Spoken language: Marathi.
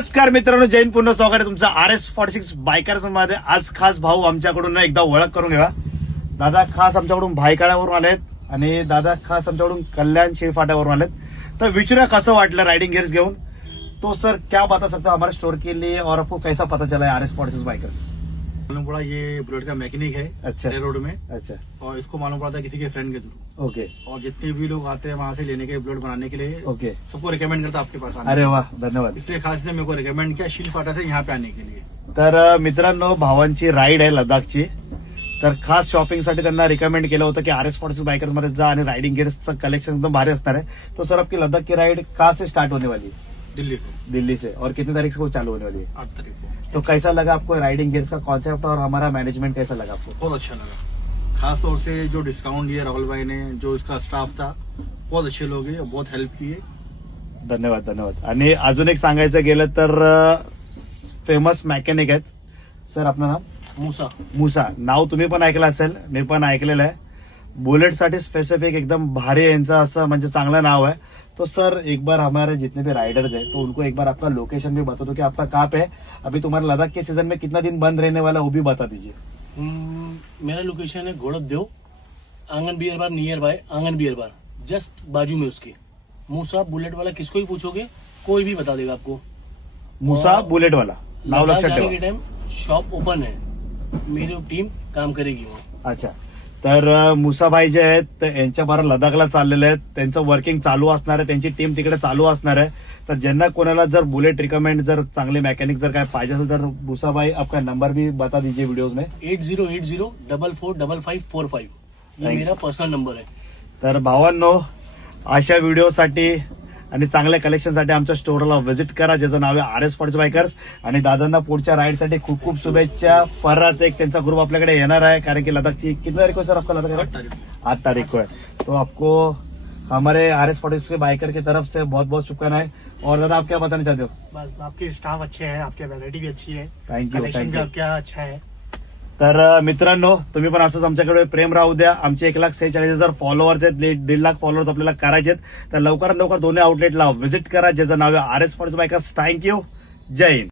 नमस्कार मित्रांनो, जैन पुन्हा स्वागत आहे तुमचं RS46 बायकर्स मध्ये. आज खास भाऊ आमच्याकडून ना एकदा ओळख करून घ्या. दादा खास आमच्याकडून भायखळ्यावरून आलेत आणि दादा खास आमच्याकडून कल्याण शिळफाट्यावरून आलेत. तर विचारा कसं वाटलं राइडिंग गियर्स घेऊन. तो सर क्या बता सकते हो हमारे स्टोर के लिए और आपको कैसा पता चला है RS46 बाइकर्स? मालूम पड़ा ये बुलेट का मैकेनिक है. अच्छा. नए रोड में. अच्छा. और इसको मालूम पड़ा था किसी के फ्रेंड के थ्रू. ओके और जितने भी लोग आते हैं वहाँ से लेने के बुलेट बनाने के लिए ओके. सबको रिकमेंड करता आपके पास आने. अरे वाह, धन्यवाद. इसलिए खास से मेरे को रिकमेंड किया शिलफाटा से यहाँ पे आने के लिए. तर मित्रांनो, भावांची राईड आहे लडाखची. तर खास शॉपिंगसाठी त्यांना रिकमेंड केलं होतं की RS46 बाइकर्स मध्ये जा आणि राइडिंग गियर्सचं कलेक्शन एकदम भारी असणार है. तो सर आपकी लद्दाख की राइड कहाँ से स्टार्ट होने वाली है? दिल्ली को. दिल्ली से. और कितनी तारीख को चालू होने वाली है? 8 तारीख को. तो कैसा लगा आपको राइडिंग गियर्स का कॉन्सेप्ट और हमारा मैनेजमेंट कैसा लगा आपको? बहुत अच्छा लगा. खास तौर से जो डिस्काउंट दिया राहुल भाई ने, जो इसका स्टाफ था बहुत अच्छे लोग हैं, बहुत हेल्प किए. धन्यवाद धन्यवाद. आणि अजून एक सांगायचं गेलं तर फेमस मॅकॅनिक आहेत सर. आपलं नाव? मूसा. मुसा. नाव तुम्ही पण ऐकलं असेल, मी पण ऐकलेलं आहे. बुलेटसाठी स्पेसिफिक एकदम भारी यांचं असं म्हणजे चांगलं नाव है. तो सर एक बार हमारे जितने भी राइडर्स हैं तो उनको एक बार आपका लोकेशन भी बता दो कि आपका कहाँ पे है. अभी तुम्हारे लद्दाख के सीजन में कितना दिन बंद रहने वाला है वो भी बता दीजिए. मेरा लोकेशन है घोड़कदेव, आंगन बियर बार नियर बाय आंगन बियर बार, जस्ट बाजू में उसके. मूसा बुलेट वाला किसको ही पूछोगे कोई भी बता देगा आपको. मुसा बुलेट वाला नाव लद्दाख लक्षात जाने ठेवा. के टाइम शॉप ओपन है, मेरी टीम काम करेगी वहाँ. अच्छा. तर मुसाभाई जे आहेत ते यांच्या बरोबर लडाखला चाललेले आहेत. त्यांचं वर्किंग चालू असणार आहे, त्यांची टीम तिकडे चालू असणार आहे. तर ज्यांना कोणाला जर बुलेट रिकमेंड जर चांगले मैकेनिक जर काय पाहिजे असेल तर मुसाभाई आपका नंबर भी बता दीजिए वीडियोज में. 8080445545 ये Thank मेरा पर्सनल नंबर है. तर भावांनो, अशा व्हिडिओसाठी आणि चांगल्या कलेक्शनसाठी आमच्या स्टोरला व्हिजिट करा, ज्याचं नाव आहे RS46 बाइकर्स. आणि दादांना पुढच्या राईडसाठी खूप खूप शुभेच्छा. परत एक त्यांचा ग्रुप आपल्याकडे येणार आहे, कारण की लद्दाखची किती तारीख को सर आपका लद्दाख 8 तारीख को. 8 तारीख को है. तो आपको हमारे RS46 के बाइकर की तरफ से बहुत बहुत शुभकामनाएं. और दादा आप क्या बताना चाहते हो? बस आपके स्टाफ अच्छे हैं, आपकी वैरायटी भी अच्छी है, थँक्यू कलेक्शन भी थँक्यू. आपका अच्छा है. तर मित्रांनो, तुम्ही पण असंच आमच्याकडे प्रेम राहू द्या. आमचे 1,46,000 फॉलोअर्स आहेत, 1.5 लाख फॉलोअर्स आपल्याला करायचे आहेत. तर लवकरात लवकर दोन्ही आउटलेटला व्हिजिट करा, ज्याचं नाव आहे RS46 बाइकर्स. थँक्यू. जय हिंद.